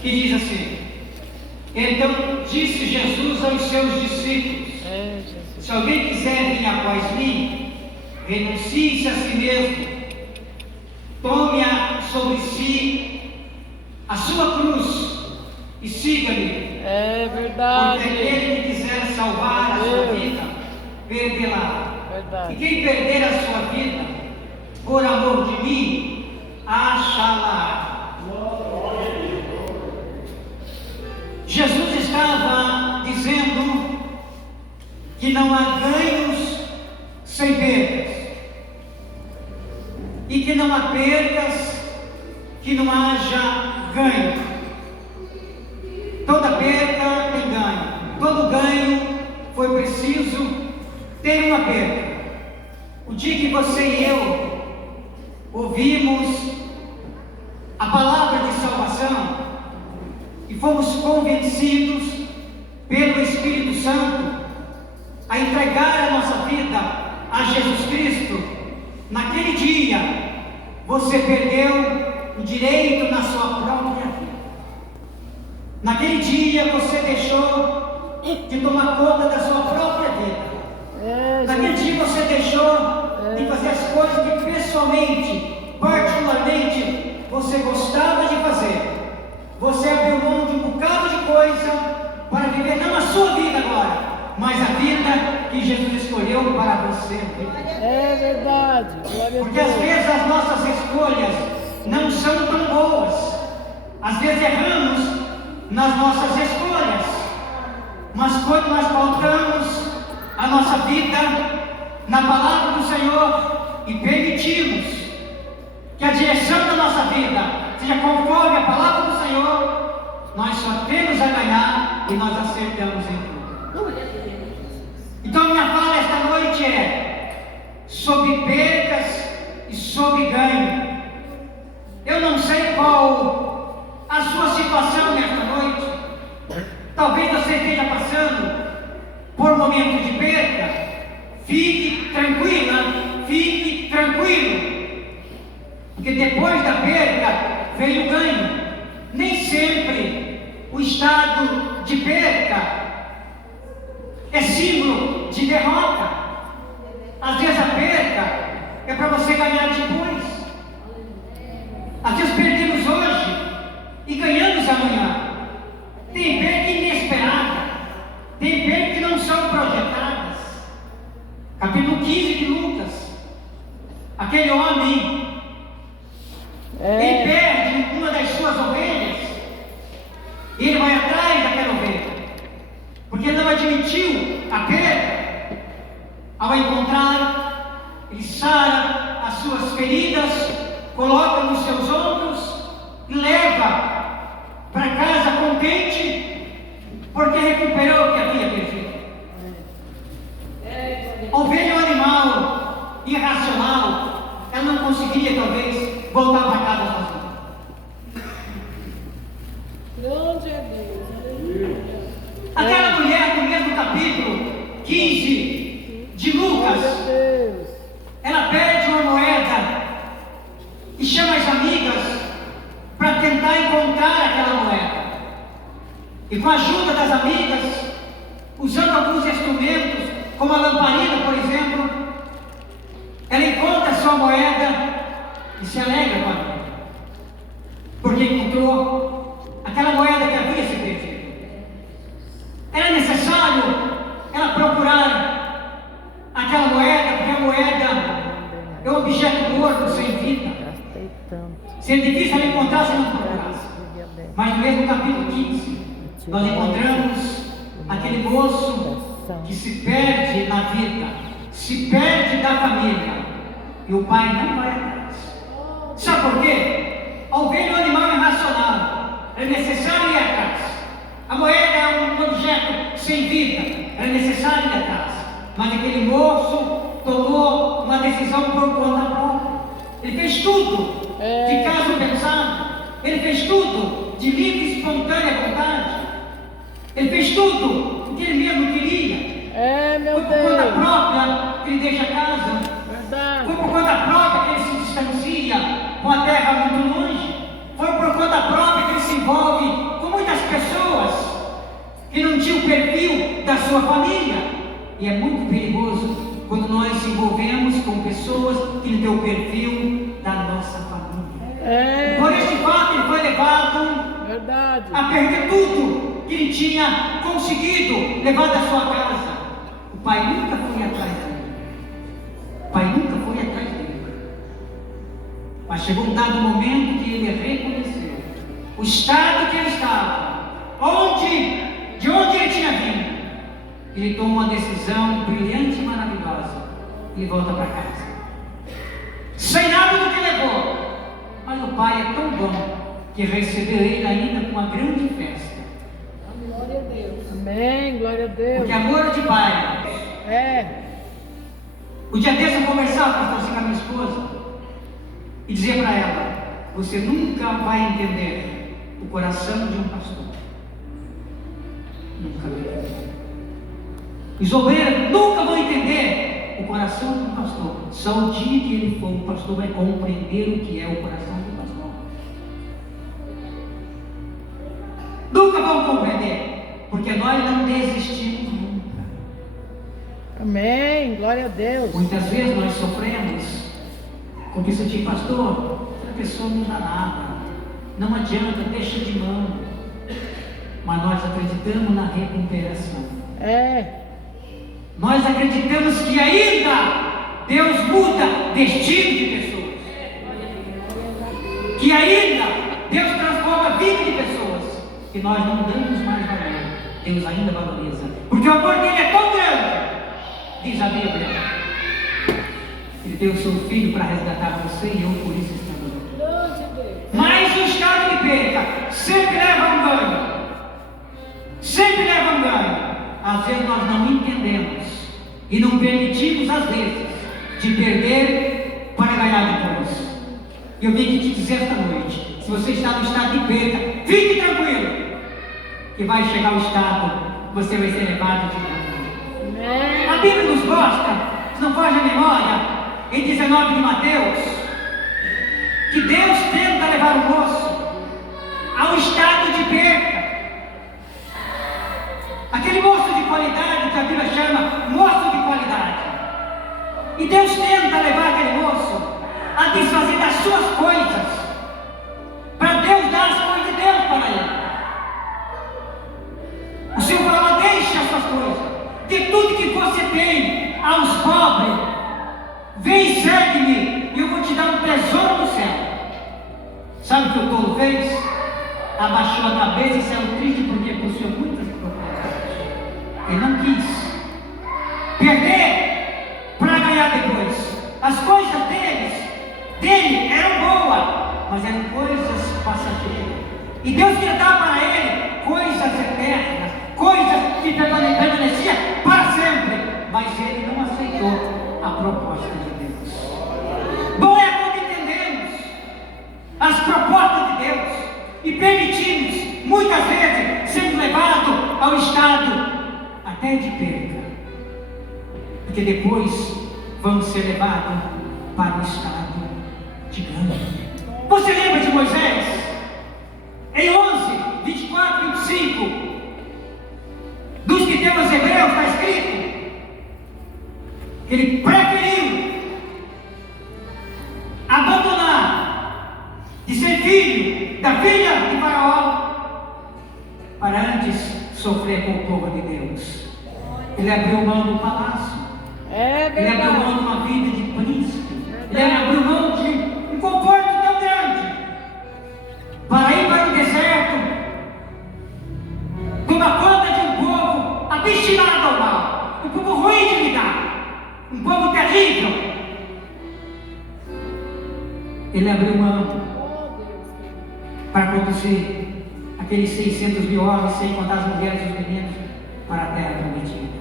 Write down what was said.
que diz assim: então disse Jesus aos seus discípulos: se alguém quiser vir após mim, renuncie-se a si mesmo, tome sobre si a sua cruz e siga-me. É verdade. Porque aquele que quiser salvar a sua vida, perderá. E quem perder a sua vida, por amor de mim, achará. Jesus estava dizendo que não há ganhos sem perdas, e que não há perdas que não haja ganho. Toda perda tem ganho, todo ganho foi preciso ter uma perda. O dia que você e eu ouvimos a palavra de salvação e fomos convencidos pelo Espírito Santo a entregar a nossa vida a Jesus Cristo, naquele dia você perdeu o direito na sua própria vida. Naquele dia você deixou de tomar conta da sua própria vida. Naquele dia você deixou de fazer as coisas que pessoalmente, particularmente, você gostava de fazer. Você abriu mão de um bocado de coisa para viver não a sua vida agora, mas a vida que Jesus escolheu para você. É verdade. Porque às vezes as nossas escolhas não são tão boas. Às vezes erramos nas nossas escolhas, mas quando nós pautamos a nossa vida na palavra do Senhor e permitimos que a direção da nossa vida seja conforme a palavra do Senhor, nós só temos a ganhar e nós acertamos em tudo. Então minha fala esta noite é sobre perdas e sobre ganho. Eu não sei qual a sua situação nesta noite. Talvez você esteja passando por momentos de perda. Fique tranquila, fique tranquilo, porque depois da perda vem o ganho. Nem sempre o estado de perda é símbolo de derrota. Às vezes a perda é para você ganhar depois. Às vezes perdemos hoje e ganhamos amanhã. Tem perda inesperada, tem perda que não são projetadas. Capítulo 15 de Lucas, aquele homem, ele perde uma das suas ovelhas, e ele vai atrás daquela ovelha, porque ele não admitiu a perda. Ao encontrar, ele sara as suas feridas, coloca nos seus ombros e leva para casa contente, porque recuperou o que havia perdido. A ovelha é um animal irracional, ela não conseguiria talvez voltar para casa sozinha. Grande é Deus. Aquela mulher do mesmo capítulo 15 de Lucas, ela perde uma moeda e chama as amigas para tentar encontrar aquela moeda. E com a ajuda das amigas, usando alguns instrumentos, como a lamparina, por exemplo, ela encontra a sua moeda e se alegra com ela, porque encontrou aquela moeda que havia se perdido. Era necessário ela procurar aquela moeda, porque a moeda é um objeto morto, sem vida. Seria difícil ela encontrar se não procurasse. Mas no mesmo capítulo 15, nós encontramos aquele moço que se perde na vida, se perde da família, e o pai não vai atrás. Sabe por quê? A ovelha é um animal irracional, é necessário ir atrás. A moeda é um objeto sem vida, é necessário ir atrás. Mas aquele moço tomou uma decisão por conta própria. Ele fez tudo de caso pensado, ele fez tudo de livre e espontânea vontade, ele fez tudo o que ele mesmo queria. Foi por conta própria que ele deixa a casa. Verdade. Foi por conta própria que ele se distancia com a terra muito longe. Foi por conta própria que ele se envolve sua família. E é muito perigoso quando nós se envolvemos com pessoas que têm o perfil da nossa família. Por este fato, ele foi levado Verdade. a perder tudo que ele tinha conseguido levar da sua casa. O pai nunca foi atrás dele. O pai nunca foi atrás dele. Mas chegou um dado momento que ele reconheceu o estado que ele estava, de onde ele tinha vindo. Ele toma uma decisão brilhante e maravilhosa. Ele volta para casa, sem nada do que levou. Mas o pai é tão bom que recebeu ele ainda com uma grande festa. Glória a Deus. Amém, glória a Deus. Porque amor de pai. O dia desse eu conversava, pastor, com a minha esposa e dizia para ela: você nunca vai entender o coração de um pastor. Nunca vai entender. Os obreiros nunca vão entender o coração de um pastor. Só o dia que ele for, o pastor vai compreender o que é o coração do pastor. Nunca vão compreender, porque nós não desistimos nunca. Amém, glória a Deus. Muitas vezes nós sofremos com isso tipo: pastor, a pessoa não dá nada, não adianta, deixa de mão. Mas nós acreditamos na recuperação. Nós acreditamos que ainda Deus muda destino de pessoas, que ainda Deus transforma a vida de pessoas, que nós não damos mais valor. Deus ainda valoriza, porque o amor dele é tão grande. Diz a Bíblia: ele deu o seu filho para resgatar você e eu, por isso estamos aqui. Mas o estado de perca sempre leva a um ganho. Sempre leva a um ganho. Às vezes nós não entendemos e não permitimos, às vezes, de perder para ganhar depois. E eu vim aqui te dizer esta noite: se você está no estado de perca, fique tranquilo, que vai chegar o estado, você vai ser levado de ganho. A Bíblia nos mostra, se não foge a memória, em 19 de Mateus, que Deus tenta levar o moço ao estado de perca. Aquele moço de qualidade que a Bíblia chama moço de qualidade. E Deus tenta levar aquele moço a desfazer das suas coisas, para Deus dar as coisas de Deus para ele. O Senhor fala: deixe as suas coisas, de tudo que você tem aos pobres, vem e segue-me, e eu vou te dar um tesouro do céu. Sabe o que o tolo fez? Abaixou a cabeça e saiu triste porque possuía muitas propriedades. Ele não quis perder para ganhar depois. As coisas dele eram boas, mas eram coisas passageiras. E Deus queria dar para ele coisas eternas, coisas que permaneciam para sempre. Mas ele não aceitou a proposta de Deus. Bom é quando entendemos as propostas de Deus e permitimos, muitas vezes, ser levado ao estado até de perda, porque depois vamos ser levados para o estado de ganho. Você lembra de Moisés? Em 11, 24, 25, dos que tem os Hebreus, está escrito que ele preferiu abandonar de ser filho da filha de Faraó para antes sofrer com o povo de Deus. Ele abriu mão do palácio, ele abriu mão de uma vida de príncipe, ele abriu mão de um conforto tão grande para ir para o deserto, tomar conta de um povo abstinado ao mal, um povo ruim de lidar, um povo terrível. Ele abriu mão para conduzir aqueles 600 mil homens, sem contar as mulheres e os meninos, para a terra prometida.